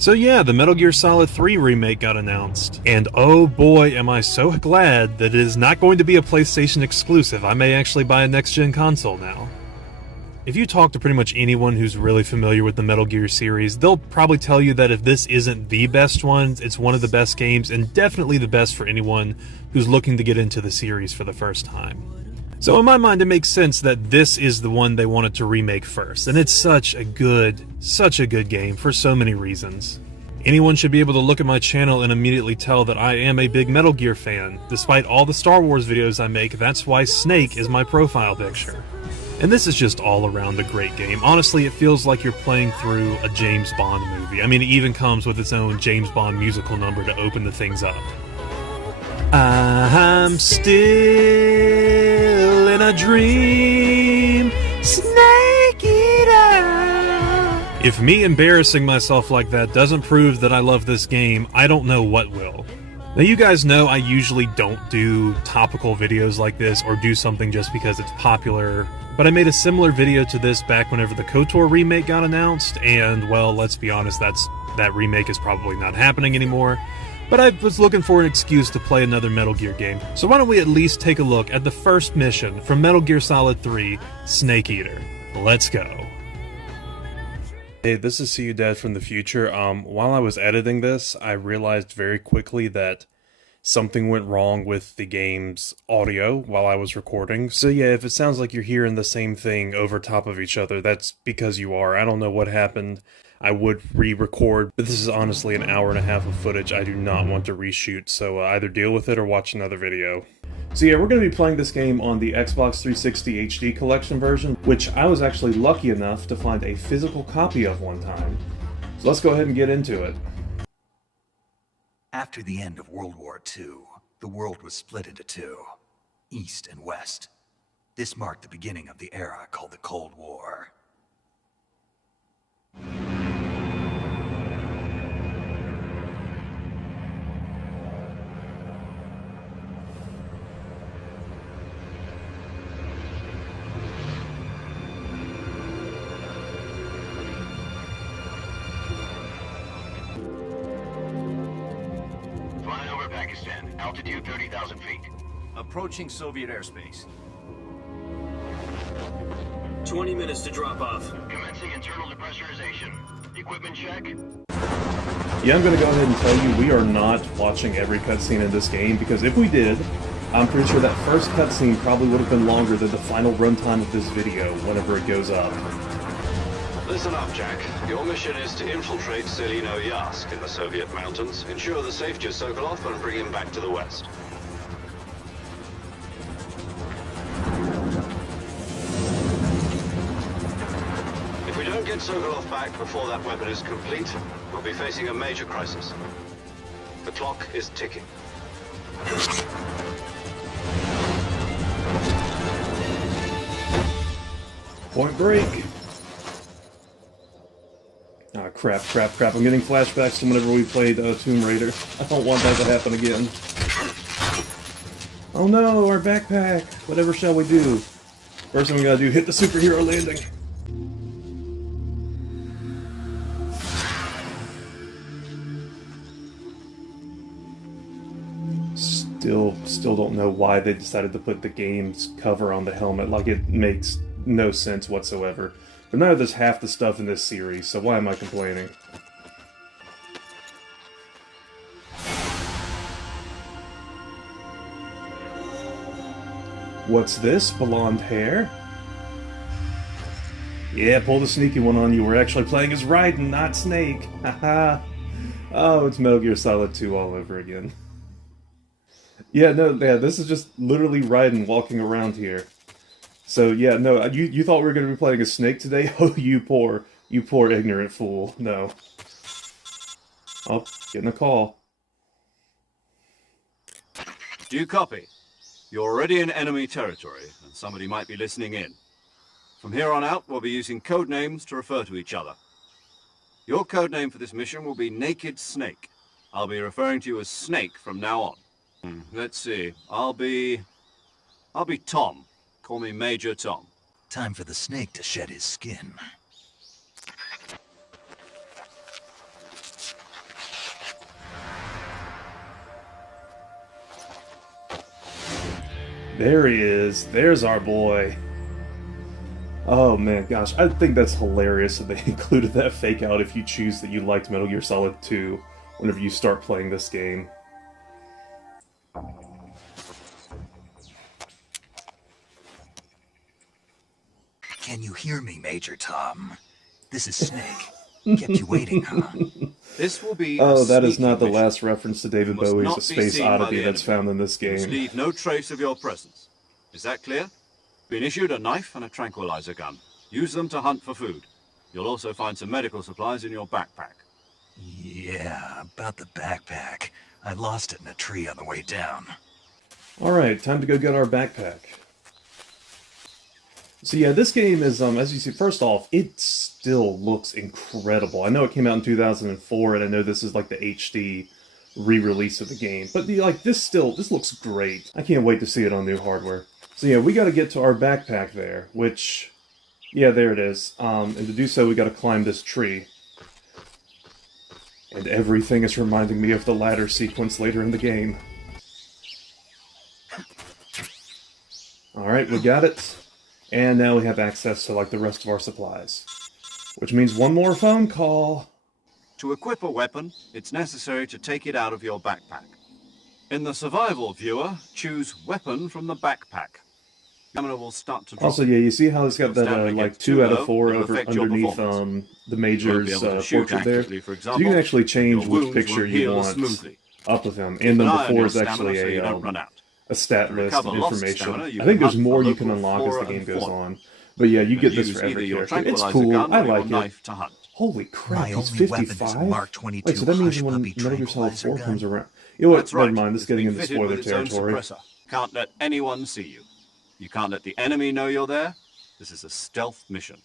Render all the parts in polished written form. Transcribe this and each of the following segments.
So yeah, the Metal Gear Solid 3 remake got announced, and oh boy am I so glad that it is not going to be a PlayStation exclusive. I may actually buy a next-gen console now. If you talk to pretty much anyone who's really familiar with the Metal Gear series, they'll probably tell you that if this isn't the best one, it's one of the best games, and definitely the best for anyone who's looking to get into the series for the first time. So in my mind, it makes sense that this is the one they wanted to remake first, and it's such a good game for so many reasons. Anyone should be able to look at my channel and immediately tell that I am a big Metal Gear fan. Despite all the Star Wars videos I make, that's why Snake is my profile picture. And this is just all around a great game. Honestly, it feels like you're playing through a James Bond movie. I mean, it even comes with its own James Bond musical number to open the things up. I'm still in a dream, Snake Eater. If me embarrassing myself like that doesn't prove that I love this game, I don't know what will. Now you guys know I usually don't do topical videos like this or do something just because it's popular, but I made a similar video to this back whenever the KOTOR remake got announced, and well, let's be honest, that remake is probably not happening anymore. But I was looking for an excuse to play another Metal Gear game, so why don't we at least take a look at the first mission from Metal Gear Solid 3, Snake Eater. Let's go. Hey, this is See You Dad from the future. While I was editing this, I realized very quickly that something went wrong with the game's audio while I was recording. So yeah, if it sounds like you're hearing the same thing over top of each other, that's because you are. I don't know what happened. I would re-record, but this is honestly an hour and a half of footage I do not want to reshoot, so either deal with it or watch another video. So yeah, we're going to be playing this game on the Xbox 360 HD Collection version, which I was actually lucky enough to find a physical copy of one time. So let's go ahead and get into it. After the end of World War II, the world was split into two, East and West. This marked the beginning of the era called the Cold War. Flying over Pakistan, altitude 30,000 feet. Approaching Soviet airspace. 20 minutes to drop off. Commencing internal depressurization. Equipment check. Yeah, I'm going to go ahead and tell you we are not watching every cutscene in this game, because if we did, I'm pretty sure that first cutscene probably would have been longer than the final runtime of this video whenever it goes up. Listen up, Jack. Your mission is to infiltrate Selino Yask in the Soviet mountains, ensure the safety of Sokolov, and bring him back to the West. If we don't get Sokolov back before that weapon is complete, we'll be facing a major crisis. The clock is ticking. Point Break! Ah, crap. I'm getting flashbacks to whenever we played Tomb Raider. I don't want that to happen again. Oh no, our backpack! Whatever shall we do? First thing we gotta do, hit the superhero landing. Still don't know why they decided to put the game's cover on the helmet. Like, it makes no sense whatsoever. But none of this half the stuff in this series, so why am I complaining? What's this? Blonde hair? Yeah, pull the sneaky one on you. We're actually playing as Raiden, not Snake. Haha. Oh, it's Metal Gear Solid 2 all over again. Yeah, this is just literally Raiden walking around here. So yeah, no, you thought we were going to be playing as Snake today? Oh, you poor ignorant fool. No. Oh, getting a call. Do you copy? You're already in enemy territory, and somebody might be listening in. From here on out, we'll be using code names to refer to each other. Your code name for this mission will be Naked Snake. I'll be referring to you as Snake from now on. Let's see. I'll be Tom. Call me Major Tom. Time for the snake to shed his skin. There he is. There's our boy. Oh man, gosh, I think that's hilarious that they included that fake out if you choose that you liked Metal Gear Solid 2 whenever you start playing this game. Can you hear me, Major Tom? This is Snake. Kept you waiting, huh? This will be Oh, that is sneaky not the mission. last reference to David You must Bowie's not A be Space seen by Oddity the that's enemy. found in this You must game. leave no trace of your presence. Is that clear? Been issued a knife and a tranquilizer gun. Use them to hunt for food. You'll also find some medical supplies in your backpack. Yeah, about the backpack. I lost it in a tree on the way down. Alright, time to go get our backpack. So yeah, this game is, as you see, first off, it still looks incredible. I know it came out in 2004, and I know this is like the HD re-release of the game, but this looks great. I can't wait to see it on new hardware. So yeah, we gotta get to our backpack there, which, yeah, there it is. And to do so, we gotta climb this tree. And everything is reminding me of the ladder sequence later in the game. Alright, we got it. And now we have access to, like, the rest of our supplies. Which means one more phone call. To equip a weapon, it's necessary to take it out of your backpack. In the survival viewer, choose Weapon from the backpack. The camera will start to drop. Also, yeah, you see how it's got that, Standing like, against too 2 out of low, 4 it'll over affect your underneath performance. the You won't Major's be able to shoot portrait there. accurately, for So example, you can actually change your which wounds picture won't you heal want smoothly. up with him. Keep And an number eye on 4 your is stamina actually so you don't run out. a stat To list recover of lost information. stamina, you I think can there's hunt more for you can local unlock as the flora game and goes fauna. on. But yeah, you get this Use for either every your character. It's tranquilizer cool, gun I or your like it. knife to hunt. Holy crap, My he's only weapon is 55? Mark 22 Wait, so that means Hush when Puppy Metal Gear Solid 4 tranquilizer comes gun? around... You know what, That's right. never mind, this is It's getting been into fitted spoiler with its own territory. suppressor. Can't let anyone see you. You can't let the enemy know you're there. This is a stealth mission.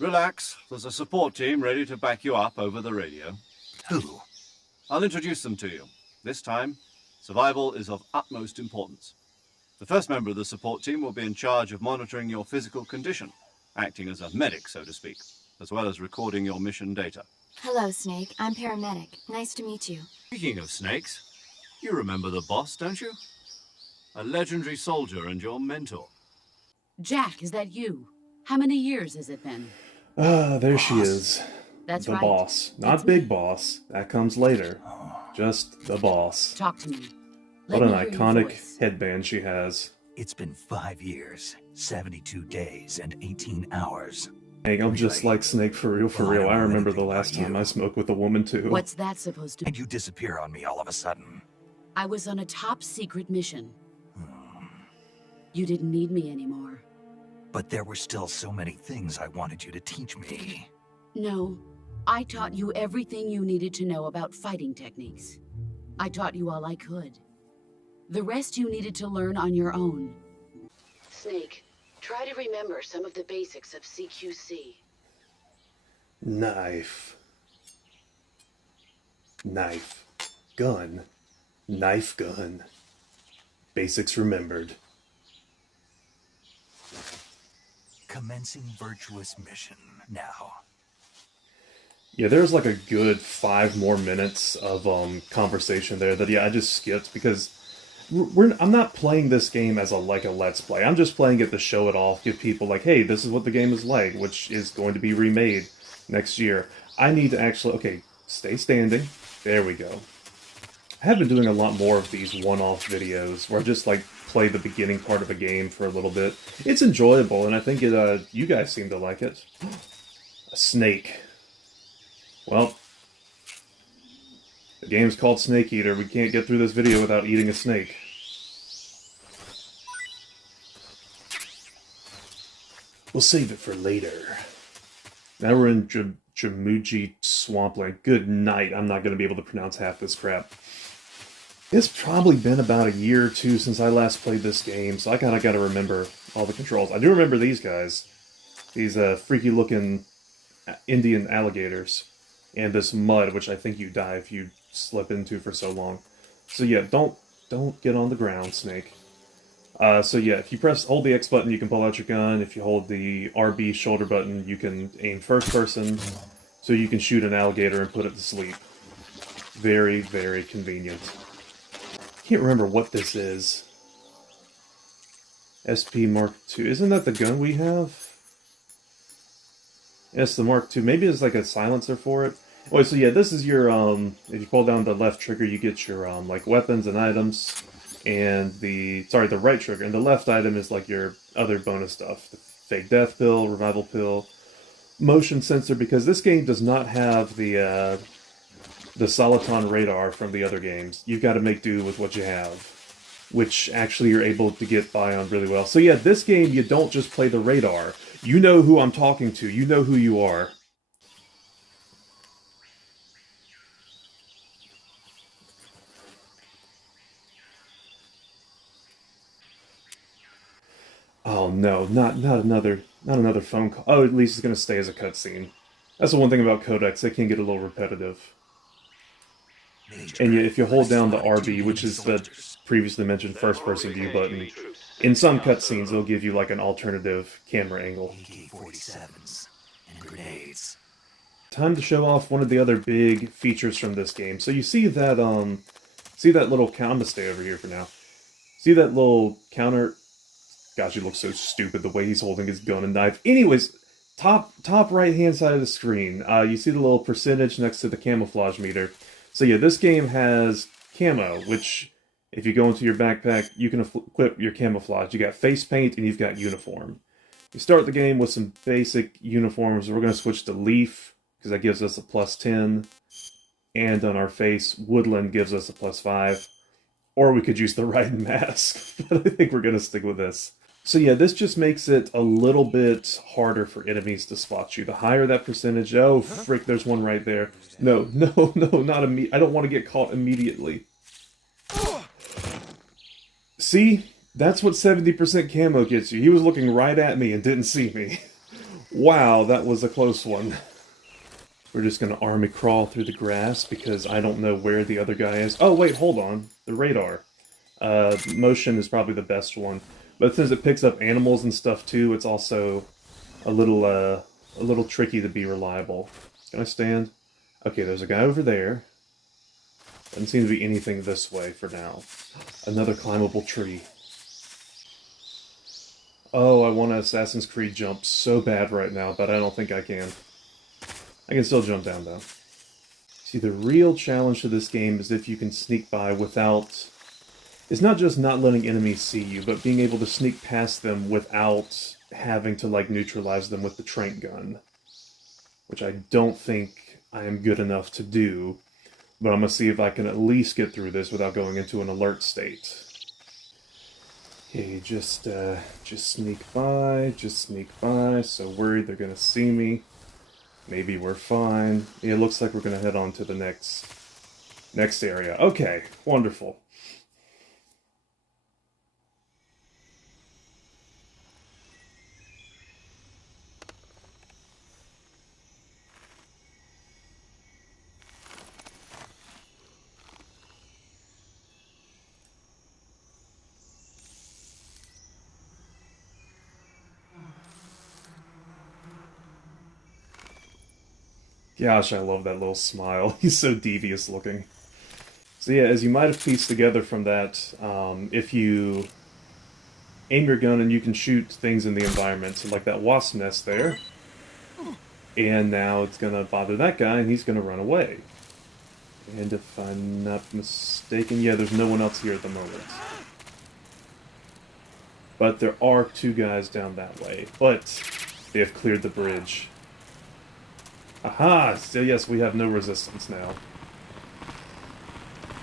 Relax. There's a support team ready to back you up over the radio. Who? I'll introduce them to you. This time, survival is of utmost importance. The first member of the support team will be in charge of monitoring your physical condition, acting as a medic, so to speak, as well as recording your mission data. Hello, Snake. I'm paramedic. Nice to meet you. Speaking of snakes, you remember the boss, don't you? A legendary soldier and your mentor. Jack, is that you? How many years has it been? Ah, there she is. That's The right. boss. Not It's Big me. Boss. That comes later. Just the boss. Talk to me. What Let an me hear your iconic voice. headband she has. It's been 5 years, 72 days, and 18 hours. Dang, I'm just Really? like Snake for real, for Well, I real. don't I know remember anything the last about time you. I smoked with a woman, too. What's that supposed to And be? you disappear on me all of a sudden. I was on a top secret mission. You didn't need me anymore. But there were still so many things I wanted you to teach me. No, I taught you everything you needed to know about fighting techniques. I taught you all I could. The rest you needed to learn on your own. Snake, try to remember some of the basics of CQC. Knife. Knife. Gun. Knife gun. Basics remembered. Commencing virtuous mission now. Yeah, there's like a good 5 more minutes of conversation there that I just skipped because I'm not playing this game as a let's play. I'm just playing it to show it off, give people like, hey, this is what the game is like, which is going to be remade next year. I need to actually, okay, stay standing. There we go. I have been doing a lot more of these one-off videos where I just like play the beginning part of a game for a little bit. It's enjoyable, and I think you guys seem to like it. A snake. Well, the game's called Snake Eater. We can't get through this video without eating a snake. We'll save it for later. Now we're in Jamuji Swampland. Good night. I'm not going to be able to pronounce half this crap. It's probably been about a year or two since I last played this game, so I kind of got to remember all the controls. I do remember these guys. These freaky-looking Indian alligators. And this mud, which I think you die if you slip into for so long. So yeah, don't get on the ground, Snake. So yeah, if you hold the X button, you can pull out your gun. If you hold the RB shoulder button, you can aim first person, so you can shoot an alligator and put it to sleep. Very, very convenient. Can't remember what this is. SP Mark II. Isn't that the gun we have? Yes, the Mark II. Maybe it's like a silencer for it. Oh, so yeah, this is your, if you pull down the left trigger, you get your, like, weapons and items. And the right trigger. And the left item is, like, your other bonus stuff. The fake death pill, revival pill, motion sensor, because this game does not have the Soliton radar from the other games. You've got to make do with what you have, which actually you're able to get by on really well. So yeah, this game, you don't just play the radar. You know who I'm talking to. You know who you are. Oh no, not another phone call. Oh, at least it's gonna stay as a cutscene. That's the one thing about codecs, they can get a little repetitive. And yet, if you hold down the RB, which is the previously mentioned first-person view button, in some cutscenes they'll give you like an alternative camera angle. AK-47s and grenades. Time to show off one of the other big features from this game. So you see that little counter. I'm gonna stay over here for now. See that little counter? Gosh, he looks so stupid the way he's holding his gun and knife. Anyways, top right hand side of the screen, you see the little percentage next to the camouflage meter. So yeah, this game has camo, which if you go into your backpack, you can equip your camouflage. You got face paint and you've got uniform. You start the game with some basic uniforms. We're going to switch to leaf, because that gives us a +10. And on our face, woodland gives us a +5. Or we could use the riding mask, but I think we're going to stick with this. So yeah, this just makes it a little bit harder for enemies to spot you. The higher that percentage... Oh, frick, there's one right there. No, not immediately. I don't want to get caught immediately. See? That's what 70% camo gets you. He was looking right at me and didn't see me. Wow, that was a close one. We're just going to army crawl through the grass because I don't know where the other guy is. Oh, wait, hold on. The radar. Motion is probably the best one. But since it picks up animals and stuff too, it's also a little tricky to be reliable. Can I stand? Okay, there's a guy over there. Doesn't seem to be anything this way for now. Another climbable tree. Oh, I want to Assassin's Creed jump so bad right now, but I don't think I can. I can still jump down though. See, the real challenge to this game is if you can sneak by without... It's not just not letting enemies see you, but being able to sneak past them without having to, like, neutralize them with the trank gun. Which I don't think I am good enough to do, but I'm going to see if I can at least get through this without going into an alert state. Okay, just sneak by, so worried they're going to see me. Maybe we're fine. It looks like we're going to head on to the next area. Okay, wonderful. Gosh, I love that little smile. He's so devious looking. So yeah, as you might have pieced together from that, if you aim your gun and you can shoot things in the environment, so like that wasp nest there, and now it's going to bother that guy and he's going to run away. And if I'm not mistaken, yeah, there's no one else here at the moment. But there are two guys down that way, but they have cleared the bridge. Aha! So yes, we have no resistance now.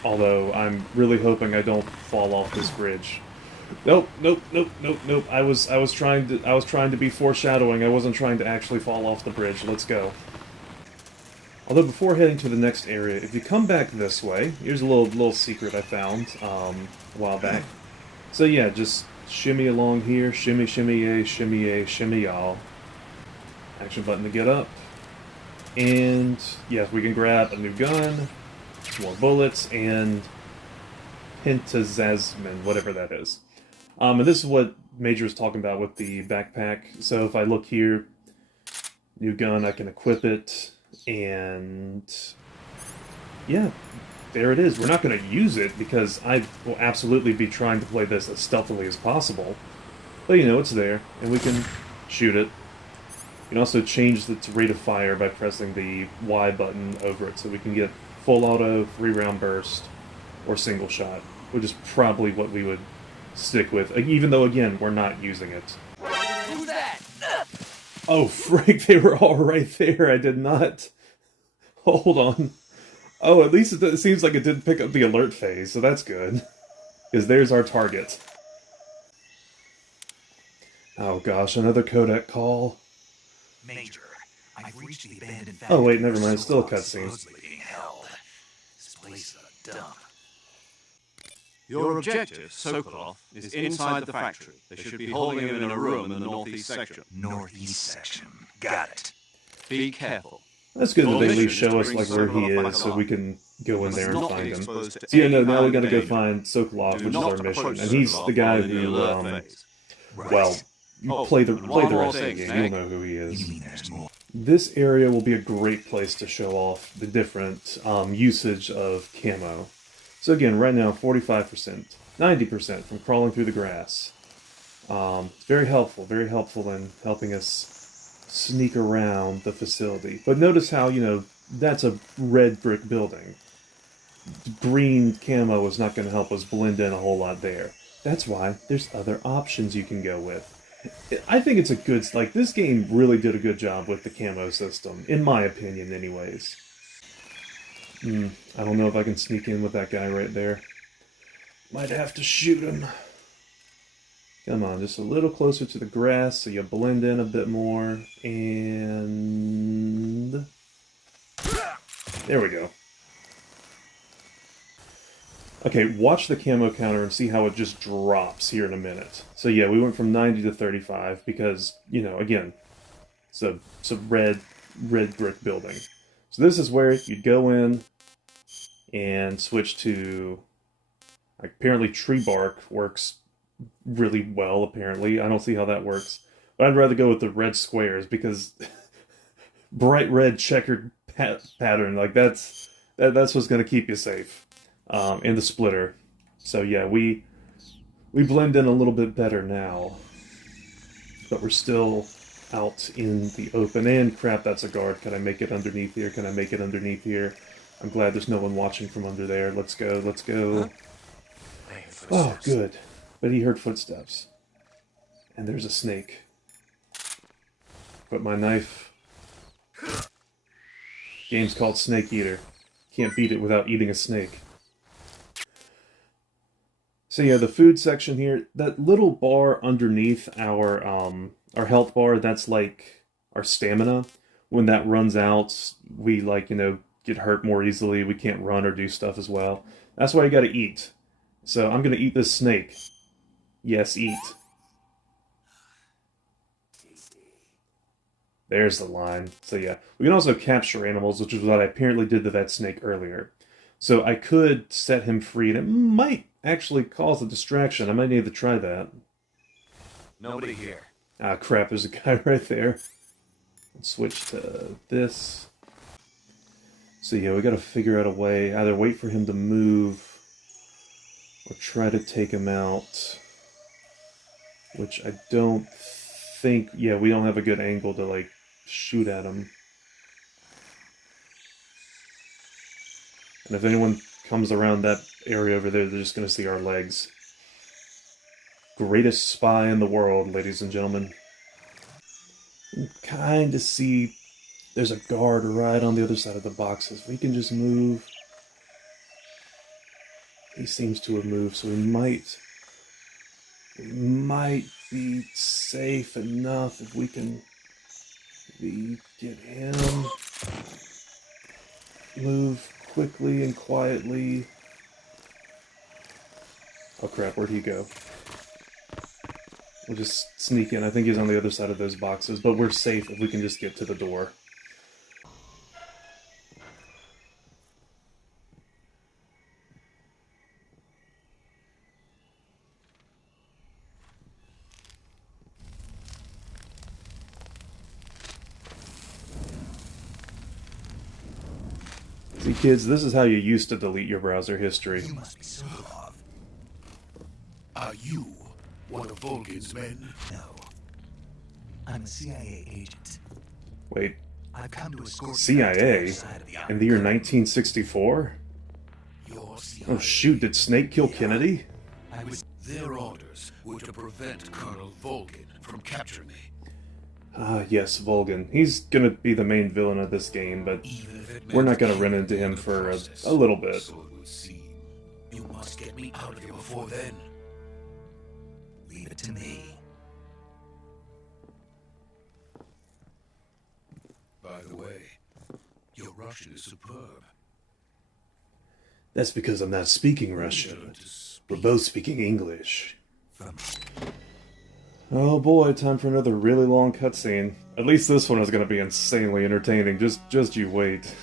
Although, I'm really hoping I don't fall off this bridge. Nope. I was trying to be foreshadowing. I wasn't trying to actually fall off the bridge. Let's go. Although before heading to the next area, if you come back this way, here's a little secret I found a while back. So yeah, just shimmy along here, shimmy, shimmy, shimmy, y'all. Action button to get up. And, yes, we can grab a new gun, more bullets, and pentazasmin, whatever that is. And this is what Major was talking about with the backpack. So if I look here, new gun, I can equip it, and yeah, there it is. We're not going to use it because I will absolutely be trying to play this as stealthily as possible. But you know, it's there, and we can shoot it. You can also change its rate of fire by pressing the Y button over it, so we can get full auto, 3-round burst, or single shot, which is probably what we would stick with, even though, again, we're not using it. Who's that? Oh, frick, they were all right there. I did not... Hold on. Oh, at least it seems like it didn't pick up the alert phase, so that's good. Because there's our target. Oh gosh, another codec call. Major, I've reached the abandoned Oh wait, never factory mind, still a where cutscene. supposedly being held. This place is a dump. Your objective, Sokolov, is inside the factory. They should be holding him in a room in the northeast section. Northeast section. Got it. Be careful. That's good that Your they at mission least is show to us bring like where he Sokolov back is, so alive. we can go in there and Must not find be him. exposed to So yeah, any no, now kind we of gotta go danger. find Sokolov, Do which is not our mission, approach and he's Sokolov the guy while in the who, alert phase. Right. well, you Oh, play the and one more rest of the thing, game, Snake. you'll know who he You is. mean there's more? This area will be a great place to show off the different usage of camo. So again, right now, 45%, 90% from crawling through the grass. Very helpful in helping us sneak around the facility. But notice how, you know, that's a red brick building. Green camo is not going to help us blend in a whole lot there. That's why there's other options you can go with. I think it's a good... Like, this game really did a good job with the camo system, in my opinion, anyways. I don't know if I can sneak in with that guy right there. Might have to shoot him. Come on, just a little closer to the grass so you blend in a bit more. And... there we go. Okay, watch the camo counter and see how it just drops here in a minute. So yeah, we went from 90 to 35 because, you know, again, it's a red brick building. So this is where you'd go in and switch to... Like, apparently tree bark works really well, apparently. I don't see how that works. But I'd rather go with the red squares because bright red checkered pattern, like that's what's going to keep you safe. And the splitter. So yeah, we blend in a little bit better now. But we're still out in the open. And crap, that's a guard. Can I make it underneath here? Can I make it underneath here? I'm glad there's no one watching from under there. Let's go, let's go. Oh, good. But he heard footsteps. And there's a snake. But my knife... Game's called Snake Eater. Can't beat it without eating a snake. So yeah, the food section here, that little bar underneath our health bar, that's like our stamina. When that runs out, we like, you know, get hurt more easily. We can't run or do stuff as well. That's why you gotta eat. So I'm gonna eat this snake. Yes, eat. There's the line. So yeah, we can also capture animals, which is what I apparently did to that snake earlier. So I could set him free, and it might actually cause a distraction. I might need to try that. Nobody here. Ah, crap, there's a guy right there. Let's switch to this. So yeah, we gotta figure out a way, either wait for him to move, or try to take him out. Which I don't think... Yeah, we don't have a good angle to, like, shoot at him. And if anyone comes around that area over there, they're just going to see our legs. Greatest spy in the world, ladies and gentlemen. You can kind of see there's a guard right on the other side of the boxes. We can just move. He seems to have moved, so we might be safe enough if we can get him. Move quickly and quietly. Oh crap, where'd he go? We'll just sneak in. I think he's on the other side of those boxes, but we're safe if we can just get to the door. See, kids, this is how you used to delete your browser history. You must be Sokolov. Are you One of Volgin's men? No. I'm a CIA agent. Wait, I've come to escort you back to the CIA? other side of the In the year Iron Curtain. 1964? Your CIA. Oh shoot, did Snake kill Kennedy? I was Their orders were to prevent Colonel Volgin from capturing me. Ah, yes, Volgin. He's gonna be the main villain of this game, but Even if it we're meant not gonna run killing into me in him the for process. a little bit. So it would seem. You must get me out of here before then. leave it to me. By the way, your Russian is superb. That's because I'm not speaking Russian. We're both speaking English. Oh boy, time for another really long cutscene. At least this one is gonna be insanely entertaining. Just you wait.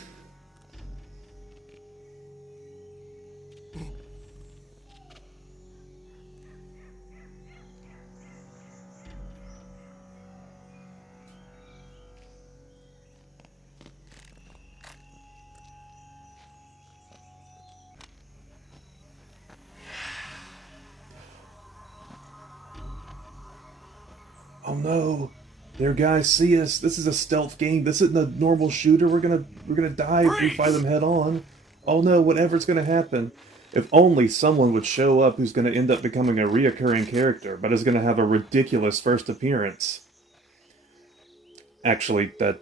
Oh no, their guys see us. This is a stealth game. This isn't a normal shooter. We're gonna die if we fight them head on. Oh no, whatever's gonna happen. If only someone would show up who's gonna end up becoming a reoccurring character, but is gonna have a ridiculous first appearance. Actually, that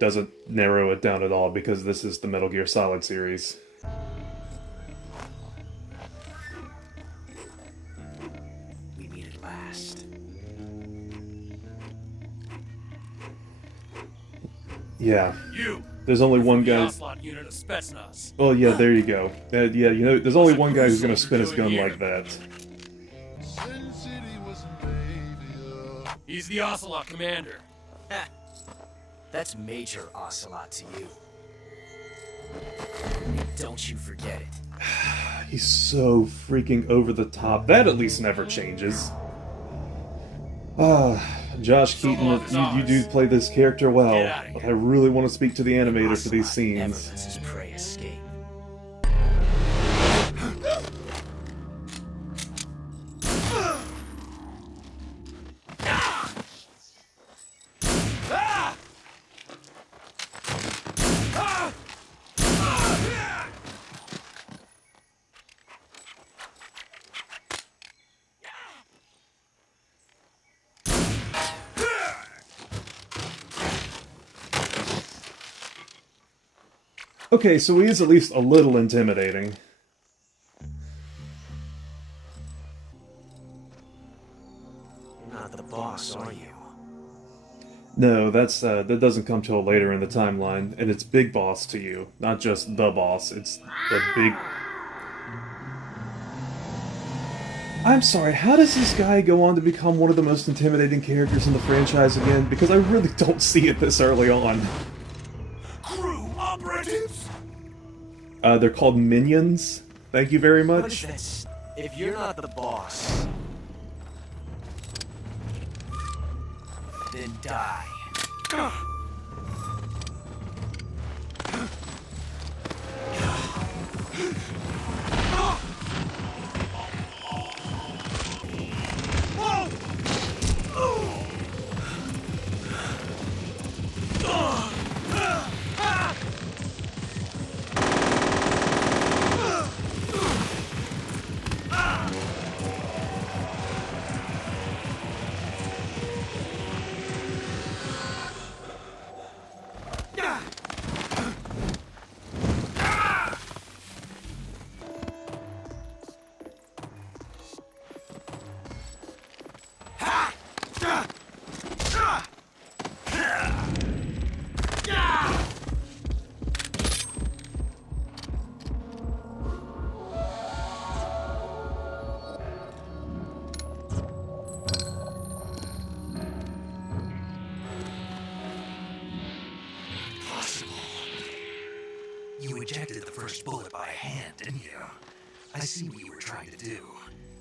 doesn't narrow it down at all because this is the Metal Gear Solid series. We meet at last. Yeah. You! There's only one The guy. Ocelot unit of Spetsnaz. Oh yeah, there you go. Yeah, you know, there's only one guy who's gonna spin his gun like that. He's the Ocelot commander. That's Major Ocelot to you. Don't you forget it. He's so freaking over the top. That at least never changes. Josh Keaton, you do play this character well, but I really want to speak to the animator for these Never scenes. lets his prey escape. Okay, so he is at least a little intimidating. You're not the boss, are you? No, that doesn't come till later in the timeline, and it's Big Boss to you, not just the boss. It's the big. I'm sorry, how does this guy go on to become one of the most intimidating characters in the franchise again? Because I really don't see it this early on. Crew operatives? They're called minions. Thank you very What much. is this? If you're not the boss, then die. You ejected the first bullet by hand, didn't you? I see what you were trying to do.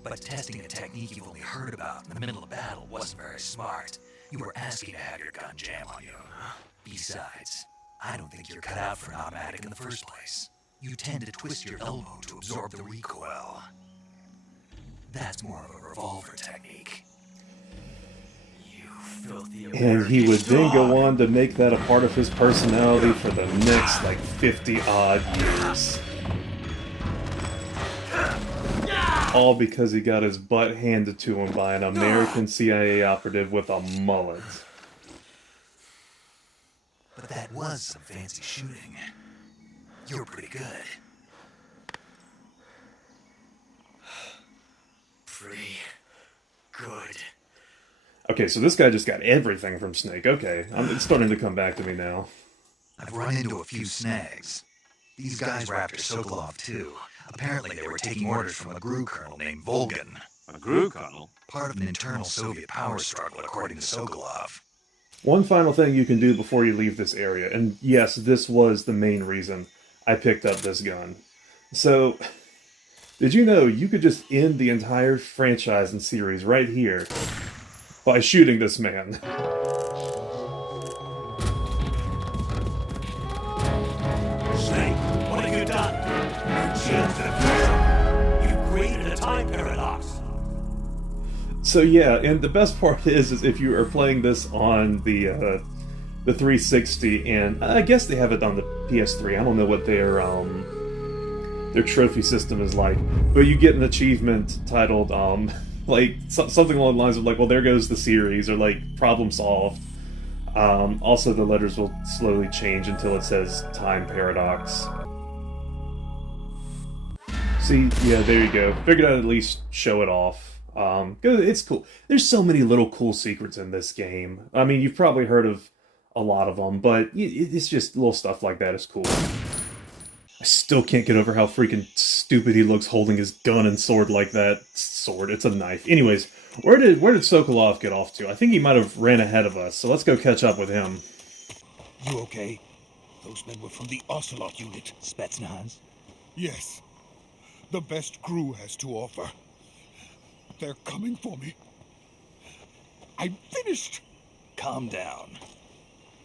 But testing a technique you've only heard about in the middle of battle wasn't very smart. You were asking to have your gun jam on you. Besides, I don't think you're cut out for an automatic in the first place. You tend to twist your elbow to absorb the recoil. That's more of a revolver technique. You filthy And he would then go on to make that a part of his personality for the next, like, 50-odd years. All because he got his butt handed to him by an American CIA operative with a mullet. But that was some fancy shooting. You were pretty good. Pretty good. Okay, so this guy just got everything from Snake. Okay, it's starting to come back to me now. I've run into a few snags. These guys were after Sokolov, too. Apparently they were taking orders from a GRU colonel named Volgan. A GRU colonel? Part of an internal Soviet power struggle, according to Sokolov. One final thing you can do before you leave this area, and yes, this was the main reason I picked up this gun. So, did you know you could just end the entire franchise and series right here by shooting this man? Snake, what have you done? You changed the future. You created a time paradox. So yeah, and the best part is if you are playing this on the 360, and I guess they have it on the PS3. I don't know what their trophy system is like, but you get an achievement titled like something along the lines of like, well, there goes the series, or like problem solved. Also, the letters will slowly change until it says time paradox. See, yeah, there you go. Figured I'd at least show it off. It's cool. There's so many little cool secrets in this game. I mean, you've probably heard of a lot of them, but it's just little stuff like that is cool. I still can't get over how freaking stupid he looks holding his gun and sword like that. Sword, it's a knife. Anyways, where did Sokolov get off to? I think he might have ran ahead of us, so let's go catch up with him. You okay? Those men were from the Ocelot unit. Spetsnaz? Yes. The best GRU has to offer. They're coming for me. I'm finished. Calm down.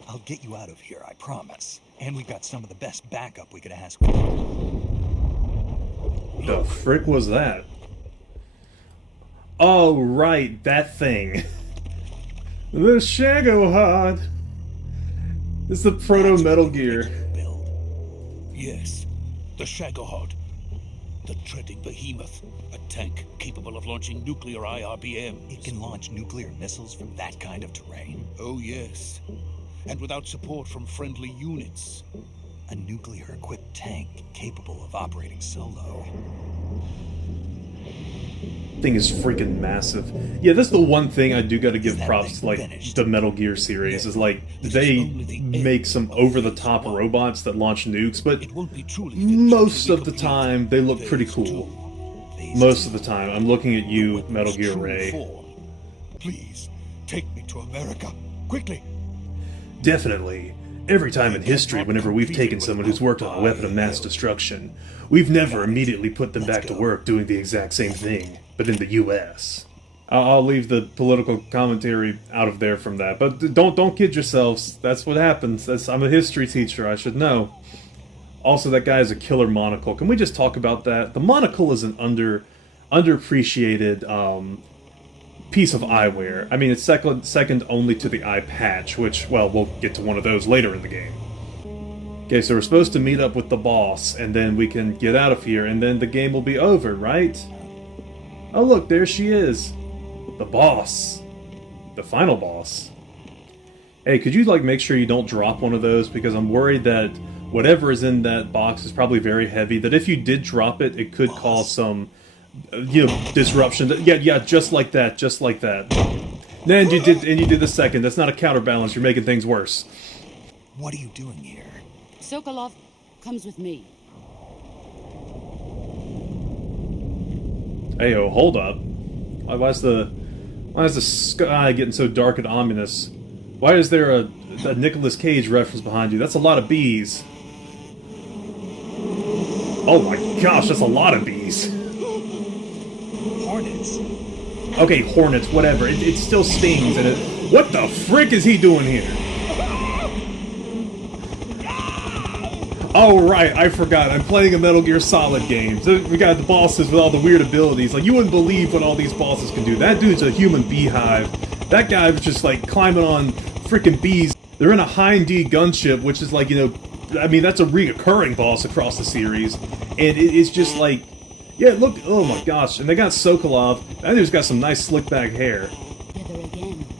I'll get you out of here, I promise. And we've got some of the best backup we could ask for. The frick was that? Oh, right, that thing. The Shagohod. It's the proto-Metal Gear. Yes, the Shagohod. The treading behemoth. A tank capable of launching nuclear IRBMs. It can launch nuclear missiles from that kind of terrain? Oh, yes. And without support from friendly units. A nuclear-equipped tank capable of operating solo. Thing is freaking massive. Yeah, that's the one thing I do gotta give props to, like, the Metal Gear series, is like, they make some over-the-top robots that launch nukes, but most of the time, they look pretty cool. Most of the time. I'm looking at you, Metal Gear Ray. Please, take me to America, quickly. Definitely. Every time in history, whenever we've taken someone who's worked on a weapon of mass destruction, we've never immediately put them back to work doing the exact same thing, but in the U.S. I'll leave the political commentary out of there from that, but don't kid yourselves. That's what happens. I'm a history teacher. I should know. Also, that guy has a killer monocle. Can we just talk about that? The monocle is an underappreciated piece of eyewear. I mean, it's second only to the eye patch, which, well, we'll get to one of those later in the game. Okay, so we're supposed to meet up with the boss, and then we can get out of here, and then the game will be over, right? Oh, look, there she is. The boss. The final boss. Hey, could you, like, make sure you don't drop one of those? Because I'm worried that whatever is in that box is probably very heavy, that if you did drop it, it could cause some, disruption. Yeah, just like that, just like that. And you did the second. That's not a counterbalance. You're making things worse. What are you doing here? Sokolov comes with me. Ayo, hold up. Why is the sky getting so dark and ominous? Why is there a Nicolas Cage reference behind you? That's a lot of bees. Oh my gosh, that's a lot of bees. Hornets. Okay, hornets, whatever. It still stings, and what the frick is he doing here? Oh, right, I forgot. I'm playing a Metal Gear Solid game. So we got the bosses with all the weird abilities. Like, you wouldn't believe what all these bosses can do. That dude's a human beehive. That guy was just, like, climbing on freaking bees. They're in a Hind D gunship, which is, like, you know... I mean, that's a reoccurring boss across the series. And it's just, like... Yeah, look... Oh, my gosh. And they got Sokolov. That dude's got some nice slick-back hair.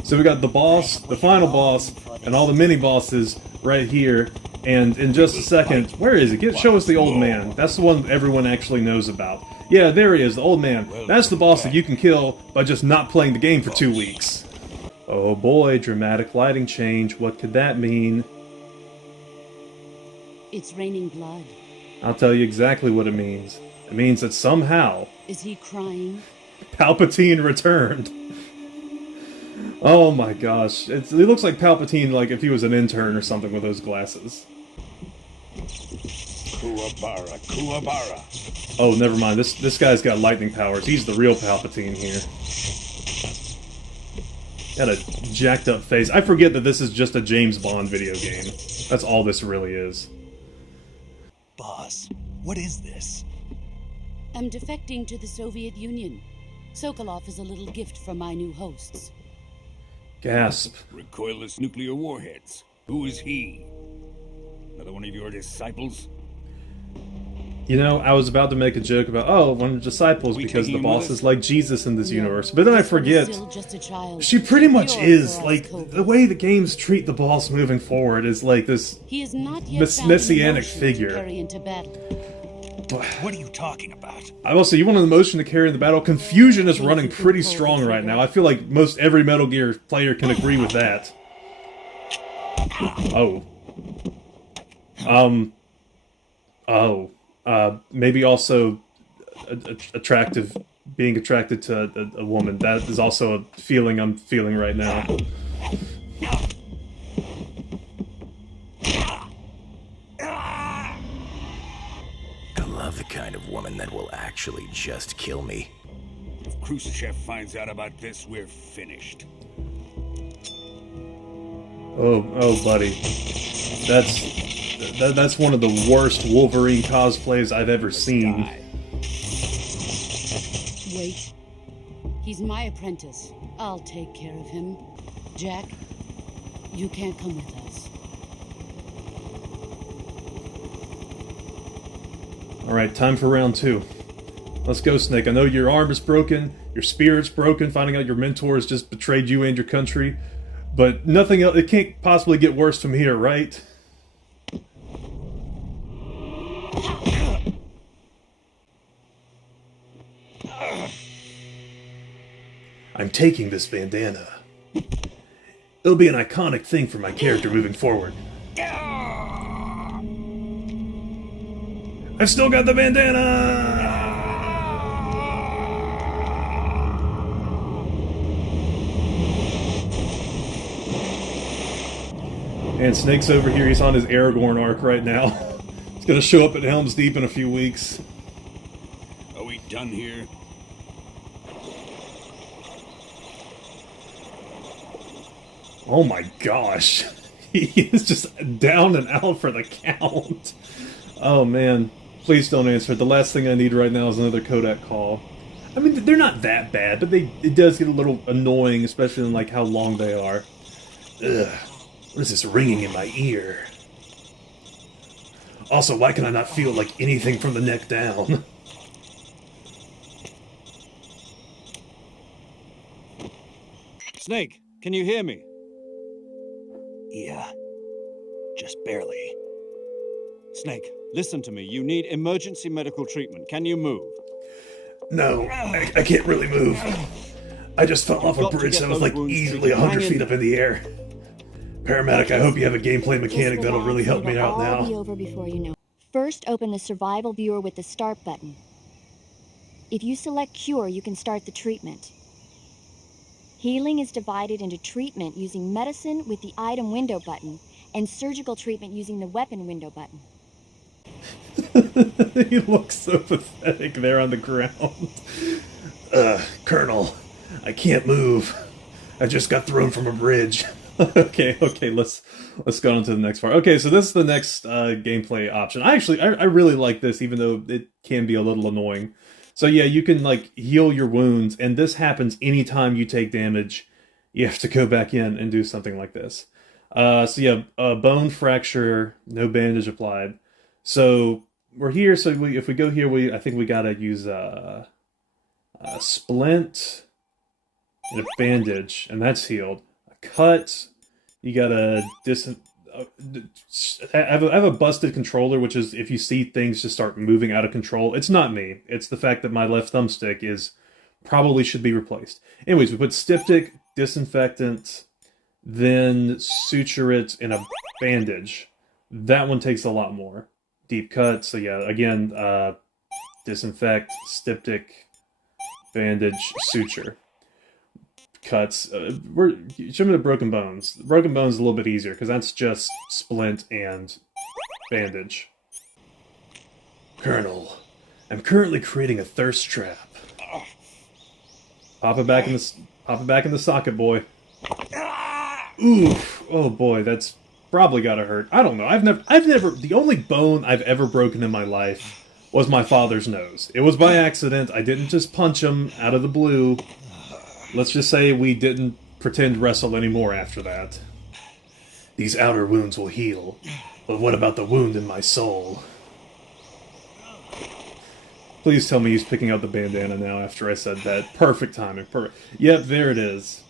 So we got the boss, the final boss, and all the mini-bosses right here. And in just a second, where is it? Show us the old man. That's the one everyone actually knows about. Yeah, there he is, the old man. That's the boss that you can kill by just not playing the game for 2 weeks. Oh boy, dramatic lighting change. What could that mean? It's raining blood. I'll tell you exactly what it means. It means that somehow... Is he crying? Palpatine returned. Oh my gosh. It looks like Palpatine, like if he was an intern or something with those glasses. Kuwabara, Kuwabara. Oh, never mind. This guy's got lightning powers. He's the real Palpatine here. Got a jacked up face. I forget that this is just a James Bond video game. That's all this really is. Boss, what is this? I'm defecting to the Soviet Union. Sokolov is a little gift from my new hosts. Gasp. Recoilless nuclear warheads. Who is he? Another one of your disciples? You know, I was about to make a joke about, oh, one of the disciples because the boss is like Jesus in this universe. But then I forget, she pretty much is. Like, the way the games treat the boss moving forward is like this messianic figure. What are you talking about? I will say, you want an emotion to carry in the battle? Confusion is running pretty strong right now. I feel like most every Metal Gear player can agree with that. Oh. Maybe also being attracted to a woman. That is also a feeling I'm feeling right now. I love the kind of woman that will actually just kill me. If Khrushchev finds out about this, we're finished. Oh, buddy. That's one of the worst Wolverine cosplays I've ever seen. Wait. He's my apprentice. I'll take care of him. Jack, you can't come with us. Alright, time for round 2. Let's go, Snake. I know your arm is broken, your spirit's broken, finding out your mentor has just betrayed you and your country, but nothing else, it can't possibly get worse from here, right? I'm taking this bandana. It'll be an iconic thing for my character moving forward. I've still got the bandana! And Snake's over here, he's on his Aragorn arc right now. He's gonna show up at Helm's Deep in a few weeks. Are we done here? Oh my gosh. He is just down and out for the count. Oh man. Please don't answer. The last thing I need right now is another Kodak call. I mean, they're not that bad, but it does get a little annoying, especially in like how long they are. Ugh. What is this ringing in my ear? Also, why can I not feel like anything from the neck down? Snake, can you hear me? Yeah. Just barely. Snake, listen to me. You need emergency medical treatment. Can you move? No, I can't really move. I just fell off a bridge that was like easily 100 feet up in the air. Paramedic, I hope you have a gameplay mechanic that'll really help me out now. It'll all be over before you know. First, open the survival viewer with the start button. If you select cure, you can start the treatment. Healing is divided into treatment using medicine with the item window button and surgical treatment using the weapon window button. He looks so pathetic there on the ground. Colonel, I can't move. I just got thrown from a bridge. Okay, let's go on to the next part. Okay, so this is the next gameplay option. I really like this, even though it can be a little annoying. So yeah, you can like heal your wounds, and this happens anytime you take damage. You have to go back in and do something like this. So yeah, bone fracture, no bandage applied. So we're here. So if we go here, I think we gotta use a splint and a bandage, and that's healed. Cut, you gotta I have a busted controller, which is if you see things just start moving out of control. It's not me. It's the fact that my left thumbstick probably should be replaced. Anyways, we put styptic, disinfectant, then suture it in a bandage. That one takes a lot more. Deep cut, so yeah, again, disinfect, styptic, bandage, suture. Cuts. Show me the broken bones. The broken bones is a little bit easier because that's just splint and bandage. Colonel, I'm currently creating a thirst trap. Pop it back in the socket, boy. Oof. Oh boy, that's probably gotta hurt. I don't know. I've never. The only bone I've ever broken in my life was my father's nose. It was by accident. I didn't just punch him out of the blue. Let's just say we didn't pretend wrestle anymore after that. These outer wounds will heal, but what about the wound in my soul? Please tell me he's picking out the bandana now after I said that. Perfect timing. Perfect. Yep, there it is.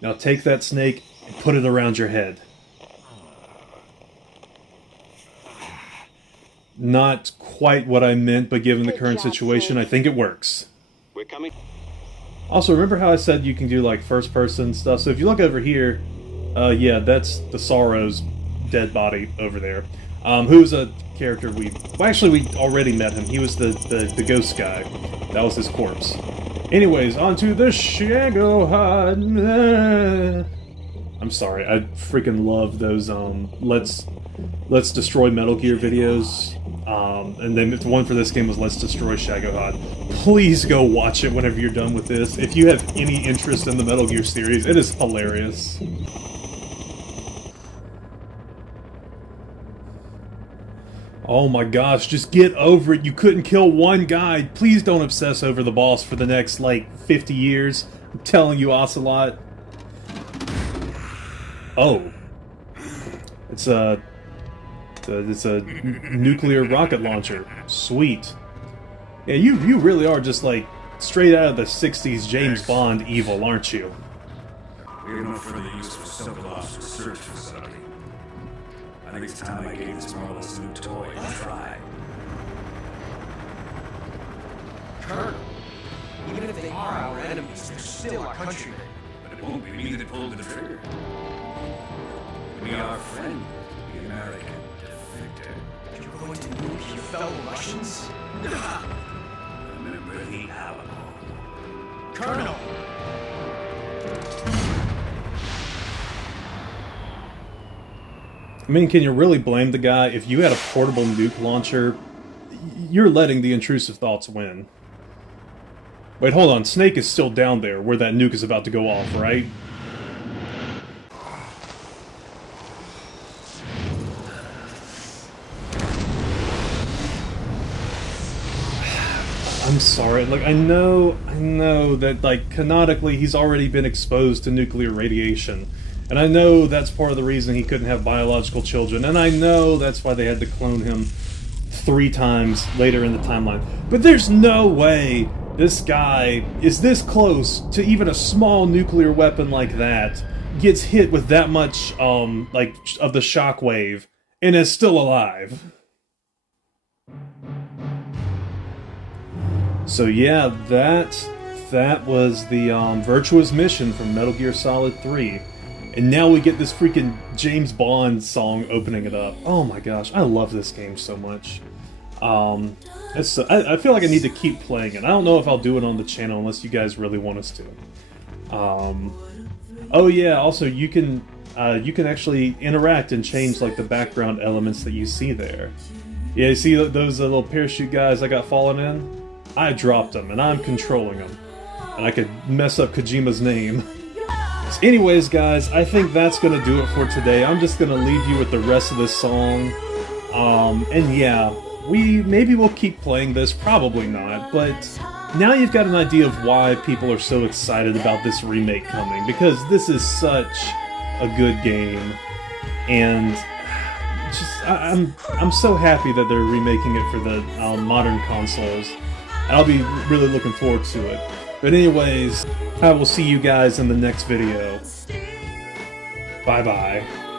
Now take that snake and put it around your head. Not quite what I meant, but given the current situation, I think it works. We're coming. Also, remember how I said you can do, like, first-person stuff? So if you look over here, yeah, that's the Sorrow's dead body over there. Who's a character we already met him. He was the ghost guy. That was his corpse. Anyways, on to the Shagohod. I'm sorry, I freaking love those, Let's Destroy Metal Gear videos. And then the one for this game was Let's Destroy Shagohod. Please go watch it whenever you're done with this. If you have any interest in the Metal Gear series, it is hilarious. Oh my gosh, just get over it. You couldn't kill one guy. Please don't obsess over the boss for the next, like, 50 years. I'm telling you, Ocelot. Oh. It's a nuclear rocket launcher. Sweet. Yeah, you really are just like straight out of the 60s James Bond evil, aren't you? We have no further use for Sokolow's research facility. I think it's time I gave this marvelous new toy a try. Colonel, even if they are our enemies, they're still our countrymen. But it won't be me that pulled the trigger. It'll be our friend, the American defector. You're going to nuke your fellow Russians? Remember the Alamo. Colonel! I mean, can you really blame the guy? If you had a portable nuke launcher, you're letting the intrusive thoughts win. Wait, hold on. Snake is still down there where that nuke is about to go off, right? I'm sorry, like, I know that, like, canonically he's already been exposed to nuclear radiation. And I know that's part of the reason he couldn't have biological children. And I know that's why they had to clone him 3 times later in the timeline. But there's no way this guy is this close to even a small nuclear weapon like that, gets hit with that much, like, of the shockwave, and is still alive. So yeah, that was the Virtuous Mission from Metal Gear Solid 3. And now we get this freaking James Bond song opening it up. Oh my gosh, I love this game so much. I feel like I need to keep playing it. I don't know if I'll do it on the channel unless you guys really want us to. Oh yeah, also you can actually interact and change like the background elements that you see there. Yeah, you see those little parachute guys I got falling in? I dropped them, and I'm controlling them. And I could mess up Kojima's name. So anyways, guys, I think that's going to do it for today. I'm just going to leave you with the rest of this song. And yeah, maybe we'll keep playing this, probably not, but now you've got an idea of why people are so excited about this remake coming, because this is such a good game, and just I'm so happy that they're remaking it for the modern consoles. I'll be really looking forward to it. But anyways, I will see you guys in the next video. Bye bye.